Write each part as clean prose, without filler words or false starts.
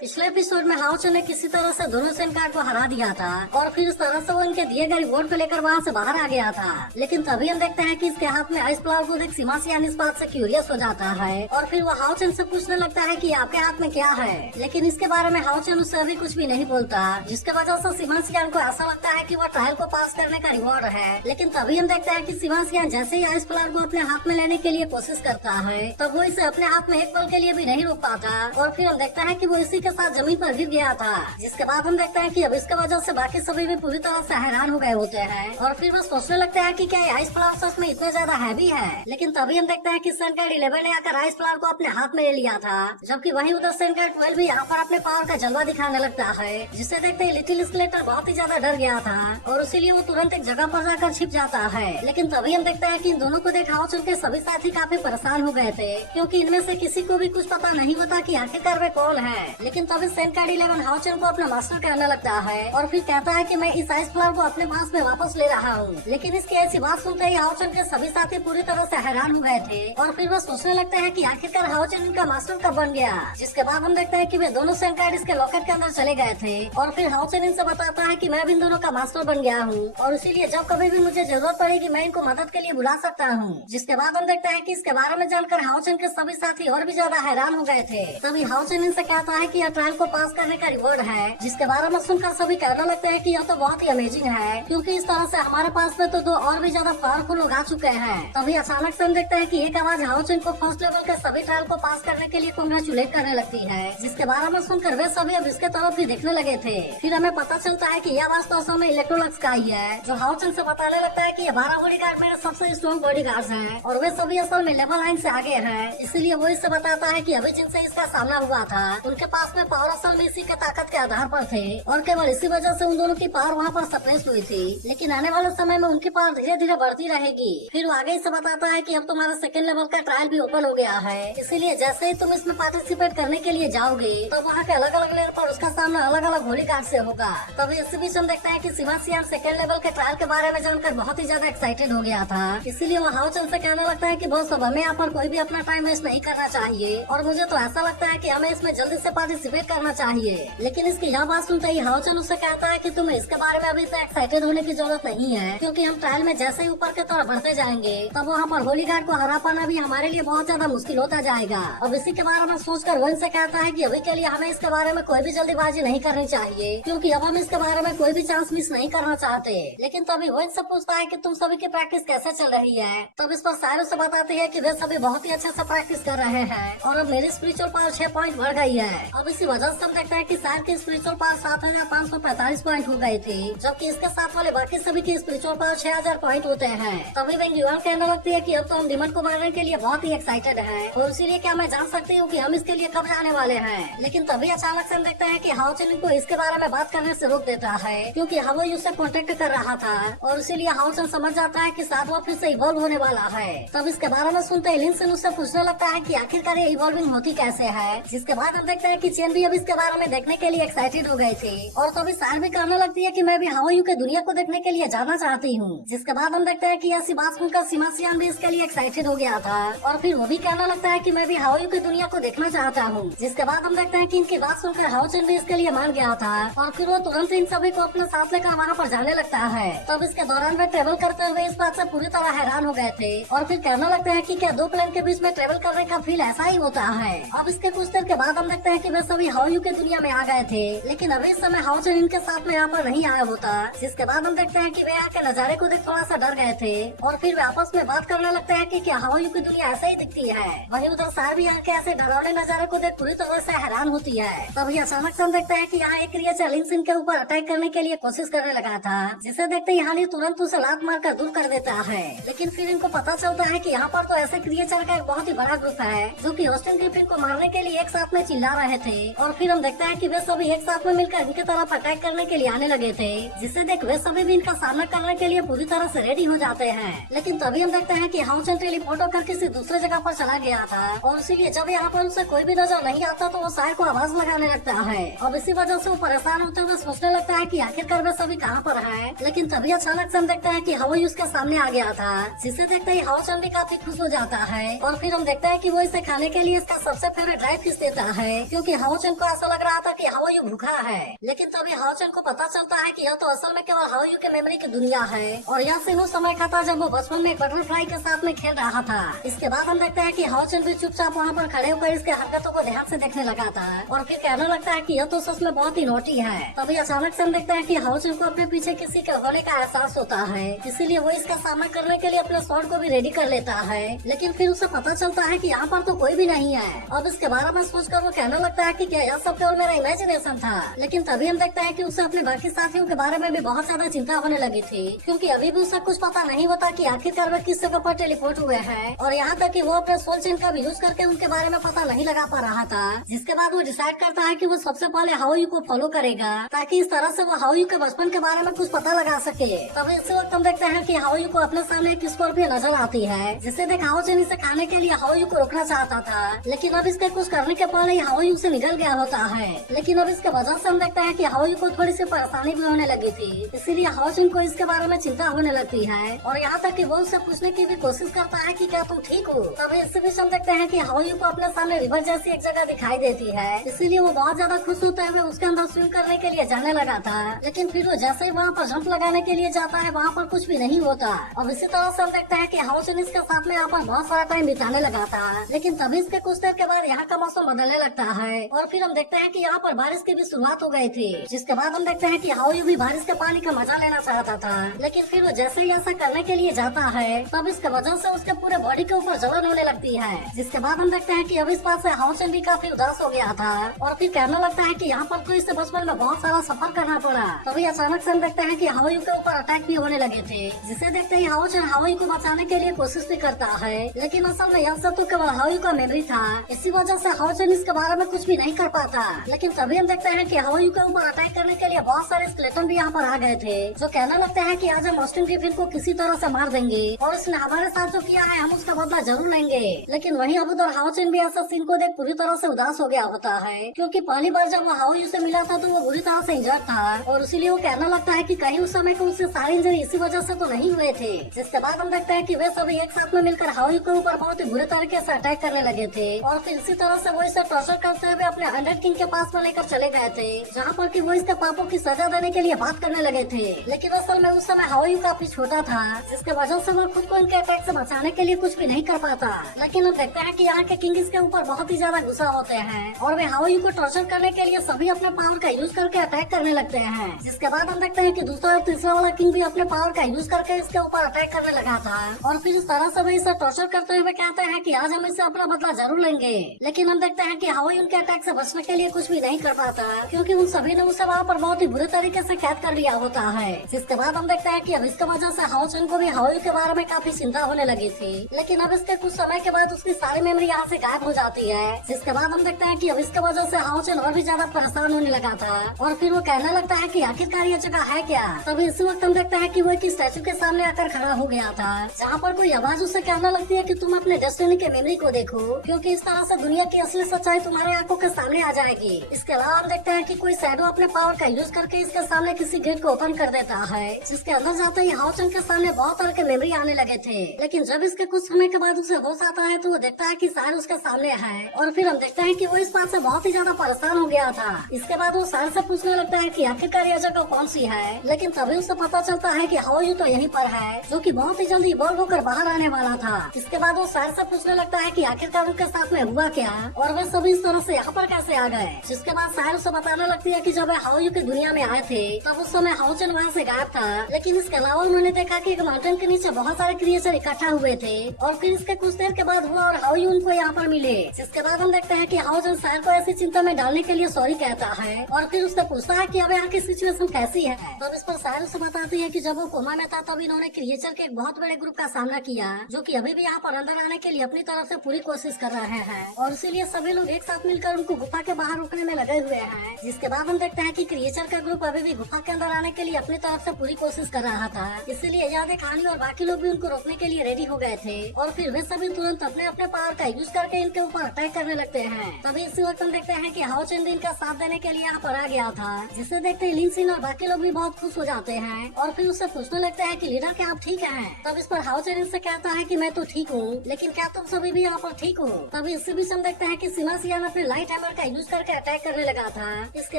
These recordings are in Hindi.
पिछले एपिसोड में हाउचन ने किसी तरह से दोनों सिम कार्ड को हरा दिया था और फिर उस तरह से वो इनके दिए गए रिवॉर्ड को लेकर वहाँ से बाहर आ गया था। लेकिन तभी हम देखते हैं कि इसके हाथ में आइस फ्लावर को देख सिमासियान इस बात से क्यूरियस हो जाता है और फिर वो हाउचन से पूछने लगता है कि आपके हाथ में क्या है। लेकिन इसके बारे में हाउचन उससे अभी कुछ भी नहीं बोलता, जिसके वजह से सिमासियान को ऐसा लगता है कि वो ट्रायल को पास करने का रिवॉर्ड है। लेकिन तभी हम देखते हैं कि सिमासियान जैसे ही आइस फ्लावर को अपने हाथ में लेने के लिए कोशिश करता है तब वो इसे अपने हाथ में एक पल के लिए भी नहीं रोक पाता और फिर हम देखते हैं कि वो इसी के साथ जमीन पर गिर गया था। जिसके बाद हम देखते हैं कि अब इसके वजह से बाकी सभी भी पूरी तरह से हैरान हो गए होते हैं और फिर वो सोचने लगते हैं कि क्या ये आइस फ्लावर सच में इतने ज्यादा हैवी है। लेकिन तभी हम देखते हैं कि सनकार्ड 11 ने आकर आइस फ्लावर को अपने हाथ में ले लिया था, जबकि वहीं उधर सनकार्ड 12 भी यहाँ पर अपने पावर का जलवा दिखाने लगता है, जिसे देखते ही लिटिल स्केलेटन बहुत ही ज्यादा डर गया था और इसीलिए वो तुरंत एक जगह पर जाकर छिप जाता है। लेकिन तभी हम देखते हैं कि इन दोनों को देख हाउचन के सभी साथी काफी परेशान हो गए थे, क्योंकि इनमें से किसी को भी कुछ पता नहीं होता कि आखिरकार वे कौन है। लेकिन तभी सनकार्ड 11 हाउचन को अपना मास्टर कहने लगता है और फिर कहता है कि मैं इस आइस फ्लावर को अपने पास में वापस ले रहा हूँ। लेकिन इसकी ऐसी बात सुनते ही हाउचन के सभी साथी पूरी तरह से हैरान हो गए थे और फिर वो सोचने लगते हैं कि आखिरकार हाउचन इनका मास्टर कब बन गया। जिसके बाद हम देखते हैं कि वे दोनों सनकार्ड इसके लॉकेट के अंदर चले गए थे और फिर हाउचन इनसे बताता है कि मैं भी इन दोनों का मास्टर बन गया हूँ और इसीलिए जब कभी भी मुझे जरूरत पड़ेगी मैं इनको मदद के लिए बुला सकता हूँ। जिसके बाद हम देखते हैं कि इसके बारे में जानकर हाउचन के सभी साथी और भी ज्यादा हैरान हो गए थे। तभी हाउचन इनसे कहता है कि यह ट्रायल को पास करने का रिवॉर्ड है, जिसके बारे में सुनकर सभी कहने लगते हैं कि यह तो बहुत ही अमेजिंग है, क्योंकि इस तरह से हमारे पास में तो दो और भी ज्यादा पावरफुल लोग आ चुके हैं। तभी अचानक से हम देखते हैं कि एक आवाज हाउचन को फर्स्ट लेवल के सभी ट्रायल को पास करने के लिए कांग्रेचुलेट करने लगती है, जिसके बारे में सुनकर वे सभी अब इसके तरफ ही देखने लगे थे। फिर हमें पता चलता है कि यह आवाज तो असल में इलेक्ट्रोलक्स का ही है, जो हाउचन से बताने लगता है कि ये 12 बॉडीगार्ड मेरे सबसे स्ट्रॉन्ग बॉडीगार्ड्स हैं और वे सभी असल में लेवल 9 से आगे हैं। इसीलिए वो इससे बताता है कि अभी जिनसे इसका सामना हुआ था उनके पास में पावर असल में इसी के ताकत के आधार पर थे और केवल इसी वजह से उन दोनों की पावर वहाँ पर सप्रेस हुई थी। लेकिन आने वाले समय में उनकी पावर धीरे धीरे बढ़ती रहेगी। फिर वो आगे से बताता है कि अब तुम्हारा सेकंड लेवल का ट्रायल भी ओपन हो गया है, इसीलिए जैसे ही तुम इसमें पार्टिसिपेट करने के लिए जाओगे तो वहाँ के अलग अलग लेवल पर उसका सामना अलग अलग होली कार्ड से होगा। तभी इसी बीच हम देखते हैं कि सिमासियान सेकंड लेवल के ट्रायल के बारे में जानकर बहुत ही ज्यादा एक्साइटेड हो गया था, इसीलिए वो हाउचन से कहने लगता है कि बहुत सब हमें यहाँ पर कोई भी अपना टाइम वेस्ट नहीं करना चाहिए और मुझे तो ऐसा लगता है कि हमें इसमें जल्दी से पार्टिसिपेट करना चाहिए। लेकिन इसकी यह बात सुनते ही हाउचन उससे कहता है कि तुम्हें इसके बारे में अभी इतना एक्साइटेड होने की जरूरत नहीं है, क्योंकि हम ट्रायल में जैसे ही ऊपर की तरफ बढ़ते जाएंगे तब वहाँ पर होली गार्ड को हरा पाना भी हमारे लिए बहुत ज्यादा मुश्किल होता जाएगा। अब इसी के बारे में सोचकर वो इनसे कहता है कि अभी के लिए हमें इसके बारे में कोई भी जल्दीबाजी नहीं करनी चाहिए, क्योंकि अब हम इसके बारे में कोई भी चांस मिस नहीं करना चाहते। लेकिन तभी वो इनसे पूछता है कि तुम सभी की प्रैक्टिस कैसे चल रही है। तब इस पर सायरो से बताती है कि वे सभी बहुत ही अच्छे से प्रैक्टिस कर रहे हैं और अब मेरी स्पिरिचुअल पावर 6 पॉइंट बढ़ गई है। अब इसी वजह से हम देखते हैं कि सायर की स्पिरिचुअल पावर 7545 पॉइंट हो गई थी, जबकि इसके साथ वाले बाकी सभी की स्पिरिचुअल पावर 6000 पॉइंट होते हैं। तभी वेंगुआन कहने लगती है कि अब तो हम डिमन को मारने के लिए बहुत ही एक्साइटेड हैं और इसीलिए क्या मैं जान सकती हूँ कि हम इसके लिए कब जाने वाले हैं। लेकिन तभी अचानक से हम देखते हैं कि हाउचन को इसके बारे में बात करने से रोक देता है, क्योंकि हवाई उससे कॉन्टेक्ट कर रहा था और इसीलिए हाउचन समझ जाता है कि साथ वो फिर से इवॉल्व होने वाला है। तब इसके बारे में सुनते ही लिनसन उससे पूछने लगता है कि आखिरकार ये इवॉल्विंग होती कैसे है। जिसके बाद हम देखते हैं कि चेन भी अब इसके बारे में देखने के लिए एक्साइटेड हो गई थी और तभी सायर भी कहने लगती है कि मैं भी हवाई के दुनिया को देखने के लिए जाना चाहती हूँ। जिसके बाद हम देखते हैं कि ऐसी बात सुनकर सिमासियान भी इसके लिए एक्साइटेड हो गया था और फिर वो भी कहने लगता है कि मैं भी हवाई की दुनिया को देखना चाहता हूँ। जिसके बाद हम देखते हैं कि इनकी बात सुनकर हाउचन भी इसके लिए मान गया था और फिर वो तुरंत इन सभी को अपने साथ लेकर वहाँ पर जाने लगता है। तब इसके दौरान वे ट्रेवल करते हुए इस बात से पूरी तरह हैरान हो गए थे और फिर कहने लगते हैं कि क्या दो प्लेन के बीच में ट्रेवल करने का फील ऐसा ही होता है। अब इसके कुछ देर के बाद हम देखते हैं कि वे सभी हवाई के दुनिया में आ गए थे, लेकिन अभी इस समय हाउचन इनके साथ में यहाँ पर नहीं आया होता। जिसके बाद हम देखते हैं कि वे यहाँ के नजारे को देख थोड़ा सा डर गए थे और फिर वे आपस में बात करने लगते हैं कि क्या हवाई की दुनिया ऐसा ही दिखती है। वहीं उधर सार भी यहाँ के ऐसे डरावने नजारे को देख पूरी तरह से हैरान होती है। तभी अचानक से हम देखते हैं कि यहाँ एक क्रिएचर लिनसन के ऊपर अटैक करने के लिए कोशिश करने लगा था, जिसे देखते ही हानि तुरंत उसे लात मार कर दूर कर देता है। लेकिन फिर इनको पता चलता है कि यहाँ पर तो ऐसे क्रिएचर का एक बहुत ही बड़ा ग्रुप है जो कि ऑस्टिन ग्रिफिन को मारने के लिए एक साथ में चिल्ला रहे थे और फिर हम देखते हैं कि वे सभी एक साथ में मिलकर इनकी तरफ अटैक करने के लिए आने लगे थे, जिसे देख वे सभी भी इनका सामना करने के लिए पूरी तरह से रेडी हो जाते हैं। लेकिन तभी हम देखते हैं कि हाउचन टेलीपोर्ट होकर किसी दूसरे जगह पर चला गया था और इसीलिए जब यहाँ पर उसे कोई भी नजर नहीं आता तो वो सायर को आवाज लगाने लगता है। अब इसी वजह से वो परेशान होते हुए सोचने लगता है कि आखिरकार वे सभी कहाँ पर हैं। लेकिन तभी अचानक से हम देखते हैं कि हवाई उसके सामने आ गया था, जिसे देखते ही हाउचन भी काफी खुश हो जाता है और फिर हम देखते हैं कि वो इसे खाने के लिए इसका सबसे फेवरेट ड्राई फिश देता है, क्योंकि हाओचन को ऐसा लग रहा था कि हाओयू भूखा है, लेकिन तभी हाओचन को पता चलता है कि यह तो असल में केवल हाओयू के मेमोरी की दुनिया है और यह सिर्फ उस समय का था जब वो बचपन में एक बटरफ्लाई के साथ में खेल रहा था। इसके बाद हम देखते हैं कि हाओचन भी चुपचाप वहाँ पर खड़े होकर इसके हरकतों को ध्यान से देखने लगा था और फिर कहने लगता है कि यह तो सच में बहुत ही नोटी है। तभी अचानक से हम देखते हैं कि हाओचन को अपने पीछे किसी के होने का एहसास होता है, इसीलिए वो इसका सामना करने के लिए अपने स्वॉर्ड को भी रेडी कर लेता है। लेकिन फिर उसे पता चलता है कि यहाँ पर तो कोई भी नहीं है। अब इसके बारे में सोचकर वो कहने लगता है कि क्या यह सब केवल मेरा इमेजिनेशन था। लेकिन तभी हम देखते हैं कि उसे अपने बाकी साथियों के बारे में भी बहुत ज्यादा चिंता होने लगी थी, क्योंकि अभी भी उसे कुछ पता नहीं होता कि आखिरकार वे किस जगह पर टेलीपोर्ट हुए हैं और यहाँ तक कि वो अपने सोल चेन का भी यूज करके उनके बारे में पता नहीं लगा पा रहा था। जिसके बाद वो डिसाइड करता है कि वो सबसे पहले हाओयू को फॉलो करेगा ताकि इस तरह से वो हाओयू के बचपन के बारे में कुछ पता लगा सके। तभी इसी वक्त हम देखते हैं कि हाओयू को अपने सामने एक स्कॉर्पियो नजर आती है, जिसे देख हाओचन इसे खाने के लिए हाओयू को रोकना चाहता था, लेकिन अब इसके कुछ करने के पहले ही हाओयू से निकल गया होता है। लेकिन अब इसके वजह से हम देखते हैं कि हाओयू को थोड़ी सी परेशानी भी होने लगी थी, इसीलिए हाओचन को इसके बारे में चिंता होने लगती है और यहाँ तक कि वो उससे पूछने की भी कोशिश करता है कि क्या तुम ठीक हो। तभी इससे भी हम देखते हैं कि हाओयू को अपने सामने रिवर जैसी एक जगह दिखाई देती है, इसीलिए वो बहुत ज्यादा खुश होते हुए उसके अंदर स्विम करने के लिए जाने लगा था। लेकिन फिर वो जैसे ही वहाँ पर जंप लगाने के लिए जाता है वहाँ पर कुछ भी नहीं होता। अब इसी तरह से हम देखते हैं कि हाओचन इसके साथ में यहाँ पर बहुत सारा टाइम बिताने लगा था, लेकिन तभी इसके कुछ देर के बाद यहाँ का मौसम बदलने लगता है और फिर हम देखते हैं कि यहाँ पर बारिश की भी शुरुआत हो गई थी। जिसके बाद हम देखते हैं कि हाओयू भी बारिश के पानी का मजा लेना चाहता था, लेकिन फिर वो जैसे ही ऐसा करने के लिए जाता है तब इसके वजह से उसके पूरे बॉडी के ऊपर जलन होने लगती है। जिसके बाद हम देखते हैं कि अब इस बात से हाओचन भी काफी उदास हो गया था और फिर कहने लगता है कि यहाँ पर तो इससे बचपन में बहुत सारा सफर करना पड़ा। तभी अचानक से हम देखते हैं कि हाओयू के ऊपर अटैक भी होने लगे थे, जिसे देखते ही हाओचन हाओयू को बचाने के लिए कोशिश भी करता है, लेकिन असल में यह सब तो केवल हाओयू का मेमोरी था। इसी वजह से हाओचन इसके बारे में कुछ भी नहीं कर पाता। लेकिन तभी हम देखते हैं कि हाओयू के ऊपर अटैक करने के लिए बहुत सारे स्केलेटन भी यहाँ पर आ गए थे, जो कहने लगते हैं कि आज हम ऑस्टिन ग्रिफिन को किसी तरह से मार देंगे और उसने हमारे साथ जो किया है हम उसका बदला जरूर लेंगे। लेकिन वहीं अबूद और हाओचन भी ऐसा सीन को देख पूरी तरह से उदास हो गया होता है, क्योंकि पहली बार जब वो हाओयू से मिला था तो वो बुरी तरह से इंजर्ड था और इसीलिए वो कहने लगता है कि कहीं उस समय को उससे सारी इंजरी इसी वजह से तो नहीं हुए थे। जिसके बाद हम देखते हैं कि वे सभी एक साथ में मिलकर हाओयू के ऊपर बहुत ही बुरे तरीके से अटैक करने लगे थे और फिर इसी तरह से वो इसे टॉर्चर करते हुए अपने 100 किंग के पास में लेकर चले गए थे, जहाँ पर कि वो इसके पापों की सजा देने के लिए बात करने लगे थे। लेकिन असल में उस समय हाओयू काफी छोटा था, जिसके वजह से वो खुद को इनके अटैक से बचाने के लिए कुछ भी नहीं कर पाता। लेकिन हम देखते हैं कि यहाँ के किंग इसके ऊपर बहुत ही ज्यादा गुस्सा होते हैं और वे हाओयू को टॉर्चर करने के लिए सभी अपने पावर का यूज करके अटैक करने लगते हैं। जिसके बाद हम देखते हैं कि दूसरा और तीसरा वाला किंग भी अपने पावर का यूज करके इसके ऊपर अटैक करने लगा था और फिर इस तरह से वे इसे टॉर्चर करते हुए कहते हैं कि आज हम इससे अपना बदला जरूर लेंगे। लेकिन हम देखते हैं कि हाओयू उनके अटैक से बचने के लिए कुछ भी नहीं कर पाता, क्योंकि उन सभी ने उसे वहाँ पर बहुत ही बुरे तरीके से कैद कर लिया होता है। जिसके बाद हम देखते हैं कि अब इसके वजह से हाओचन को भी हाओयू के बारे में काफी चिंता होने लगी थी, लेकिन अब इसके कुछ समय के बाद उसकी सारी मेमोरी यहाँ से गायब हो जाती है। जिसके बाद हम देखते हैं कि अब इसके वजह से हाओचन और भी ज्यादा परेशान होने लगा था और फिर वो कहने लगता है कि आखिरकार ये जगह है क्या। तभी इसी वक्त हम देखते हैं कि वो एक स्टैचू के सामने आकर खड़ा हो गया था, जहाँ पर कोई आवाज उससे कहने लगती है कि तुम अपने डेस्टिनी के मेमोरी को देखो, क्योंकि इस तरह से दुनिया की असली सच्चाई तुम्हारे आंखों के सामने आ जाएगी। इसके अलावा हम देखते हैं कि कोई शैडो अपने पावर का यूज करके इसके सामने किसी गेट को ओपन कर देता है, जिसके अंदर जाते ही हाओचन के सामने बहुत तरह के मेमोरी आने लगे थे। लेकिन जब इसके कुछ समय के बाद उसे होश आता है तो वो देखता है कि सार उसके सामने है और फिर हम देखते हैं कि वो इस बात से बहुत ही ज्यादा परेशान हो गया था। इसके बाद वो सार से पूछने लगता है कि आखिरकार यह जगह कौन सी है, लेकिन तभी उसे पता चलता है कि हाओयू तो यहीं पर है, जो कि बहुत ही जल्दी इवॉल्व होकर बाहर आने वाला था। इसके बाद वो सार से पूछने लगता है कि आखिरकार उनके साथ में हुआ क्या और वे सभी इस तरह से यहाँ पर कैसे आ गए। जिसके बाद सार उसे बताने लगती है कि जब वे हाओयू की दुनिया में आए थे तब उस समय हाओचन वहाँ से गायब था, लेकिन इसके अलावा उन्होंने देखा कि एक माउंटेन के नीचे बहुत सारे क्रिएचर इकट्ठा हुए थे और फिर इसके कुछ देर के बाद हुआ और हाओयू उनको यहाँ पर मिले। जिसके बाद हम देखते हैं कि हाओचन सार को ऐसी चिंता में डालने के लिए सॉरी कहता है और फिर उससे पूछता है कि अब यहाँ की सिचुएशन कैसी है। तब इस पर सार उसे बताती है कि जब वो कोमा में था तब इन्होंने क्रिएचर के एक बहुत बड़े ग्रुप का सामना किया, जो कि अभी भी यहाँ पर अंदर आने के लिए अपनी तरफ से पूरी कोशिश कर रहे हैं और इसीलिए सभी लोग एक साथ मिलकर उनको गुफा के बाहर रोकने में लगे हुए हैं। जिसके बाद हम देखते हैं कि क्रिएचर का ग्रुप अभी भी गुफा के अंदर आने के लिए अपनी तरफ से पूरी कोशिश कर रहा था, इसीलिए याद खानी और बाकी लोग भी उनको रोकने के लिए रेडी हो गए थे और फिर वे सभी तुरंत अपने अपने पावर का यूज करके इनके ऊपर अटैक करने लगते हैं। तभी इसी वक्त हम देखते हैं कि हाओचन भी इनका साथ देने के लिए यहाँ पर आ गया था, जिसे देखते ही लिनसिन और बाकी लोग भी बहुत खुश हो जाते हैं और फिर उससे पूछने लगते हैं कि लीडर क्या आप ठीक हैं। तब इस पर हाओचन इनसे कहता है कि मैं तो ठीक हूँ, लेकिन क्या तुम सभी भी यहाँ पर ठीक हो। तभी इसी बीच हम देखते हैं कि सिमासियान अपने लाइट हैमर का यूज करके अटैक करने लगा था। इसके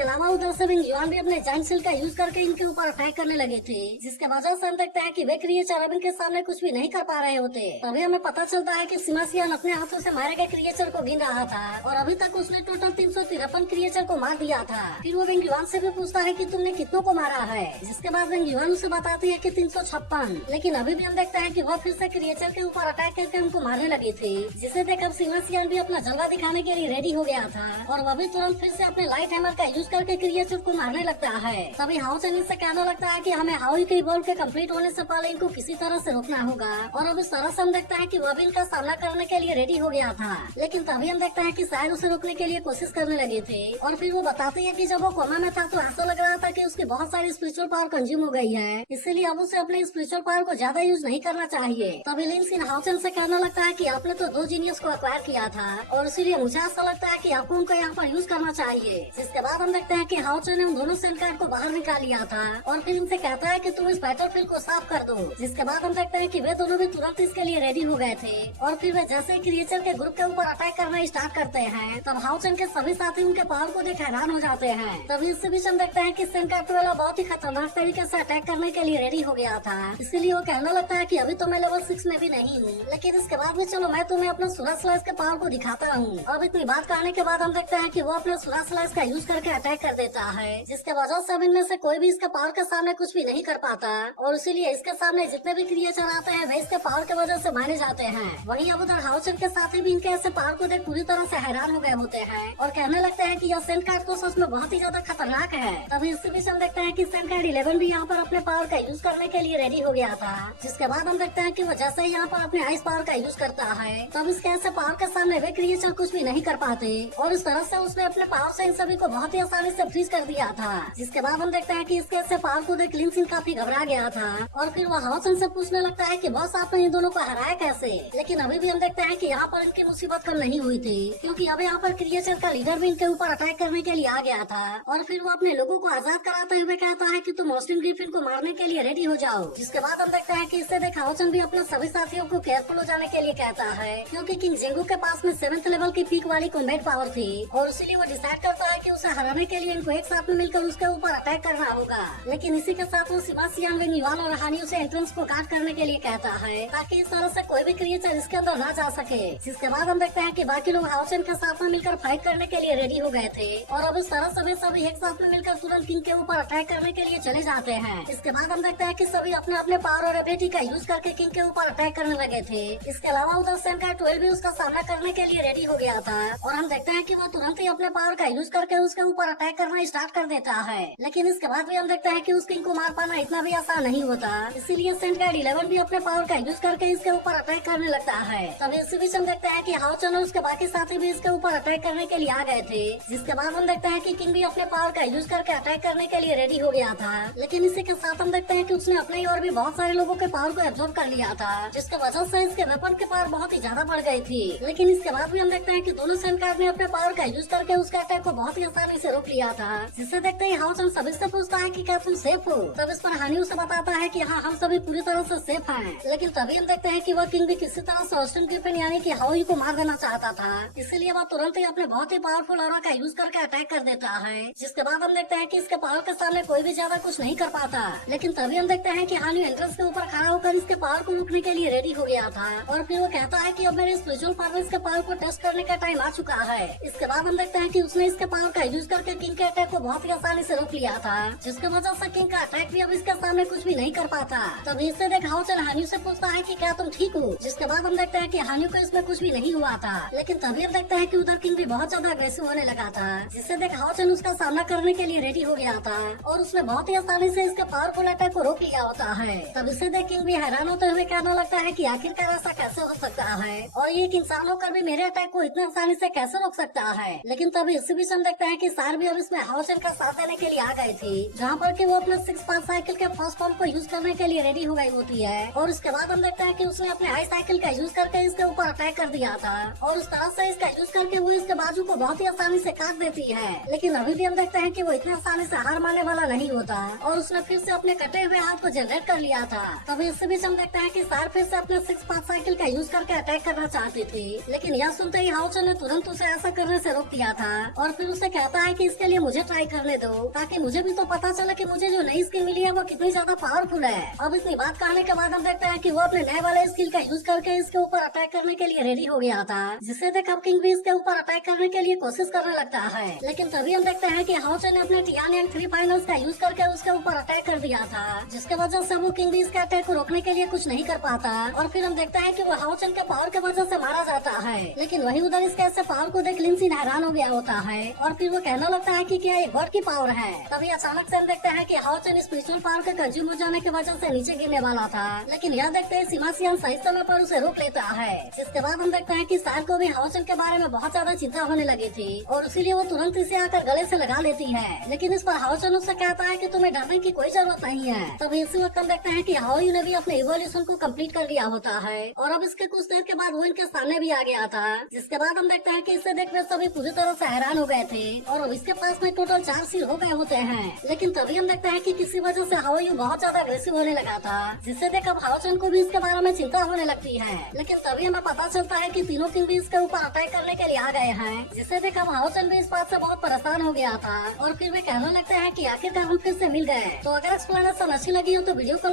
अलावा उधर से विंग युआन भी अपने जाइंट शील्ड का यूज करके इनके ऊपर अटैक करने लगे थे, जिसके वजह से हम देखते हैं कि वे क्रिएचर अब इनके सामने कुछ भी नहीं कर पा रहे होते। तभी हमें पता चलता है कि सिमा सियान अपने हाथों से मारे गए क्रिएचर को गिन रहा था और अभी तक उसने टोटल 353 क्रिएचर को मार दिया था। फिर वो विंग युआन से भी पूछता है कि तुमने कितनों को मारा है, जिसके बाद विंग युआन उसे बताती है कि 356। लेकिन अभी भी हम देखते हैं कि वह फिर से क्रिएचर के ऊपर अटैक करके उनको मारने लगी थी, जिसे देखकर सिमा सियान भी अपना जलवा दिखाने के लिए रेडी हो गया था और वह भी तुरंत फिर से अपने लाइट हैमर का यूज करके क्रिएचर को मारने लगता है। तभी हाउ चेन से कहने लगता है कि हमें हाउ के इवॉल्व के कंप्लीट होने से पहले इनको किसी तरह से रोकना होगा और अब इस तरह से हम देखते हैं कि वह भी इनका सामना करने के लिए रेडी हो गया था। लेकिन तभी हम देखते हैं कि शायद उसे रोकने के लिए कोशिश करने लगे थे और फिर वो बताती है कि जब वो कोमा में था तो ऐसा लग रहा था कि उसकी बहुत सारी स्पिरिचुअल पावर कंज्यूम हो गई है, इसीलिए अब उसे अपने स्पिरिचुअल पावर को ज्यादा यूज नहीं करना चाहिए। तभी लिन सिन हाउ चेन से कहने लगता है कि आपने तो 2 जीनियस को अक्वायर किया था और इसीलिए मुझे ऐसा लगता है कि आपको उनको यहाँ पर यूज करना चाहिए। जिसके बाद हम देखते हैं कि हाउ चेन ने उन दोनों सेन कार्ड को बाहर निकाल लिया था और फिर इनसे कहता है कि तुम इस बैटलफील्ड को साफ कर दो। जिसके बाद हम देखते हैं कि वे दोनों भी तुरंत इसके लिए रेडी हो गए थे और फिर वे जैसे क्रिएचर के ग्रुप के ऊपर अटैक करना स्टार्ट करते हैं तब हाउ चेन के सभी साथी उनके पावर को देख हैरान हो जाते हैं। तभी इससे भी हम देखते हैं कि सेन कार्ड वाला बहुत ही खतरनाक तरीके से अटैक करने के लिए रेडी हो गया था, इसीलिए वो कहने लगता है कि अभी तो मैं लेवल 6 में भी नहीं हूँ, लेकिन इसके बाद भी चलो मैं तुम्हें अपना सुरा स्लाइस के पावर को दिखाता हूँ। अब इतनी बात कहने के बाद हम देखते हैं कि वो अपना सुरा स्लाइस का यूज करके अटैक कर देता है, जिसके वजह से अब इनमें से कोई भी इसके पावर के सामने कुछ भी नहीं कर पाता और इसीलिए इसके सामने जितने भी क्रिएचर आते हैं वे इसके पावर के वजह से मारे जाते हैं। वहीं अब उधर हाउ चेन के साथी भी इनके ऐसे पावर को देख पूरी तरह से हैरान हो गए होते हैं और कहने लगते हैं कि यह सेन कार्ड तो सच में बहुत ही ज्यादा खतरनाक है। तभी इससे भी हम देखते हैं कि सेन कार्ड 11 भी यहाँ पर अपने पावर का यूज करने के लिए रेडी हो गया था, जिसके बाद हम देखते हैं कि वो जैसे ही यहाँ पर अपने आइस पावर का यूज करता है तब इसके ऐसे पावर के सामने वे क्रिएचर कुछ भी नहीं कर पाते और इस तरह से उसने अपने पावर से इन सभी को बहुत ही आसानी से फ्रीज कर दिया था। जिसके बाद हम देखते हैं कि इसके ऐसे पावर को देख लिन सिन काफी घबरा गया था और फिर वो हाउ चेन से पूछने लगता है कि बॉस आपने इन दोनों को हराया कैसे। लेकिन अभी भी हम देखते हैं कि यहाँ पर इनकी मुसीबत कम नहीं हुई थी, क्योंकि अब यहाँ पर क्रिएचर का लीडर भी इनके ऊपर अटैक करने के लिए आ गया था और फिर वो अपने लोगों को आजाद कराते हुए कहता है कि तुम ऑस्टिन ग्रिफिन को मारने के लिए रेडी हो जाओ। जिसके बाद हम देखते हैं कि इससे देख हाउ चेन भी अपने सभी साथियों को केयरफुल हो जाने के लिए कहता है, क्योंकि किंग जेंगू के पास में 7th लेवल की पीक वाली कॉम्बैट पावर थी और इसीलिए वो डिसाइड करता है कि उसे हराने के लिए इनको एक साथ में मिलकर उसके ऊपर अटैक करना होगा। लेकिन इसी के साथ वो सिमा सियान, विंग युआन और हानियों से एंट्रेंस को काट करने के लिए कहता है ताकि इस तरह से कोई भी क्रिएचर इसके अंदर ना जा सके। जिसके बाद हम देखते हैं कि बाकी लोग हाउ चेन के साथ में मिलकर फाइट करने के लिए रेडी हो गए थे और अब इस तरह से सभी एक साथ में मिलकर तुरंत किंग के ऊपर अटैक करने के लिए चले जाते हैं। इसके बाद हम देखते हैं कि सभी अपने अपने पावर और एबिलिटी का यूज करके किंग के ऊपर अटैक करने लगे थे। इसके अलावा उधर सेन का 12 भी उसका सामना करने के लिए रेडी हो गया था और हम देखते हैं कि वो तुरंत ही अपने पावर का यूज करके उसके ऊपर अटैक करना स्टार्ट कर देता है। लेकिन इसके बाद भी हम देखते हैं कि उस किंग को मार पाना इतना भी आसान नहीं होता, इसीलिए सेन का 11 भी अपने पावर का यूज करके इसके ऊपर अटैक करने लगता है। तभी इसी बीच हम देखते हैं कि हाउ चेन और उसके बाकी साथी भी इसके ऊपर अटैक करने के लिए आ गए थे। जिसके बाद हम देखते हैं कि किंग भी अपने पावर का यूज करके अटैक करने के लिए रेडी हो गया था, लेकिन इसी के साथ हम देखते हैं कि उसने अपने ही और भी बहुत सारे लोगों के पावर को एब्जॉर्ब कर लिया था, जिसके वजह से इसके वेपन के पावर बहुत ही ज्यादा बढ़ गई थी। लेकिन इसके बाद भी हम देखते हैं कि दोनों सेन कार्ड ने अपने पावर का यूज करके उसके अटैक को बहुत ही आसानी से रोक लिया था। जिससे देखते ही हाउ चेन सभी से पूछता है कि क्या तुम सेफ हो। तब इस पर हानियों से बताता है कि हाँ, हम सभी पूरी तरह से सेफ हैं। लेकिन तभी हम देखते हैं कि वह किंग भी किसी तरह से ऑस्टिन ग्रिफिन यानी कि हाउई को मार देना चाहता था, इसीलिए वह तुरंत ही अपने बहुत ही पावरफुल ऑरा का यूज करके अटैक कर देता है। जिसके बाद हम देखते हैं कि इसके पावर के सामने कोई भी ज्यादा कुछ नहीं कर पाता। लेकिन तभी हम देखते हैं कि हानियो एंट्रेंस के ऊपर खड़ा होकर इसके पावर को रोकने के लिए रेडी हो गया था और फिर वो कहता है कि अब मेरे स्पिरिचुअल पावर के पावर को टेस्ट करने का टाइम आ चुका है। इसके बाद हम देखते हैं कि उसने इसके पावर का यूज करके किंग के अटैक को बहुत ही आसानी से रोक लिया था, जिसके वजह से किंग का अटैक भी अब इसके सामने कुछ भी नहीं कर पाता। तभी इससे देख हाउ चेन हानियो से पूछता है कि क्या तुम ठीक हो। जिसके बाद हम देखते हैं कि हानियो को इसमें कुछ भी नहीं हुआ था। लेकिन तभी हम देखते हैं कि उधर किंग भी बहुत ज्यादा अग्रेसिव होने लगा था, जिससे देख हाउ चेन उसका सामना करने के लिए रेडी हो गया था और उसने बहुत ही आसानी से इसके पावरफुल अटैक को रोक लिया होता है। तब इससे देख किंग भी हैरान होते हुए कहने लगता है कि आखिरकार ऐसा कैसे हो सकता है और ये एक इंसान होकर भी मेरे अटैक को इतनी आसानी से कैसे रोक सकता है। लेकिन तभी इसी बीच हम देखते हैं कि सार भी अब इसमें हाउ चेन का साथ देने के लिए आ गए थे, जहाँ पर कि वो अपने 6 साइकिल के फर्स्ट फॉर्म को यूज करने के लिए रेडी हो गई होती है और उसके बाद हम देखते हैं कि उसने अपने हाई साइकिल का यूज करके इसके ऊपर अटैक कर दिया था और उस तरह से इसका यूज करके वो इसके बाजू को बहुत ही आसानी से काट देती है। लेकिन अभी भी हम देखते हैं कि वो इतनी आसानी से हार मानने वाला नहीं होता और उसने फिर से अपने कटे हुए हाथ को जनरेट कर लिया था। तभी इससे बीच हम देखते हैं कि सार फिर से अपने 6 साइकिल का यूज करके अटैक करना चाहती थी, लेकिन यह सुनते ही हाउ चेन ने तुरंत उसे ऐसा करने से रोक दिया था और फिर उससे कहता है कि इसके लिए मुझे ट्राई करने दो ताकि मुझे भी तो पता चले कि मुझे जो नई स्किल मिली है वो कितनी ज्यादा पावरफुल है। अब इतनी बात कहने के बाद हम देखते हैं कि वो अपने नए वाले स्किल का यूज करके इसके ऊपर अटैक करने के लिए रेडी हो गया था, जिससे देख अब किंग भी इसके ऊपर अटैक करने के लिए कोशिश करने लगता है। लेकिन तभी हम देखते हैं कि हाओचन ने अपने टियान 3 फाइनल्स का यूज करके उसके ऊपर अटैक कर दिया था, जिसके वजह से वो किंग भी इसके अटैक को रोकने के लिए कुछ नहीं कर पाता और फिर हम देखते हैं कि वो हाओचन के पावर के वजह से मारा जाता है। लेकिन वही उधर इसके ऐसे पावर को देख लिनसिन हैरान हो गया होता है और फिर वो कहने लगता है कि क्या ये गॉड की पावर है। तभी अचानक से हम देखते हैं कि हाओचन स्पिरिचुअल पावर के कंज्यूम हो जाने की वजह से नीचे गिरने वाला था, लेकिन यह देखते हैं सिमासियन सही समय पर उसे रोक लेता है। इसके बाद हम देखते हैं कि सार को भी हाओचन के बारे में बहुत ज्यादा चिंता होने लगी थी और इसीलिए वो तुरंत इसे आकर गले से लगा लेती है। लेकिन इस पर हाओचन उससे कहता है कि तुम्हें डरने की कोई जरूरत नहीं है। तभी इसी वक्त हम देखते हैं कि हाओयू ने भी अपने इवोल्यूशन को कंप्लीट कर लिया होता है और अब इसके कुछ देर के बाद वो इनके सामने भी आ गया था, जिसके बाद हम देखते हैं कि इसे देखकर सभी पूरी तरह से हैरान हो गए थे और अब इसके पास में टोटल 4 सिर हो गए होते हैं। लेकिन तभी हम देखते हैं कि किसी वजह से हाओयू बहुत ज्यादा अग्रेसिव होने लगा था, जिससे देख अब हाओचन को भी इसके बारे में चिंता होने लगती है। लेकिन तभी हमें पता चलता है कि तीनों किंग भी इसके ऊपर अटैक करने के लिए आ गए हैं, जिससे देख अब हाओचन भी इस बात से बहुत परेशान हो गया था और फिर वे कहने लगते हैं कि आखिरकार हम फिर से मिल गए। तो अगर एक्सप्लेनेशन अच्छी लगी हो तो वीडियो को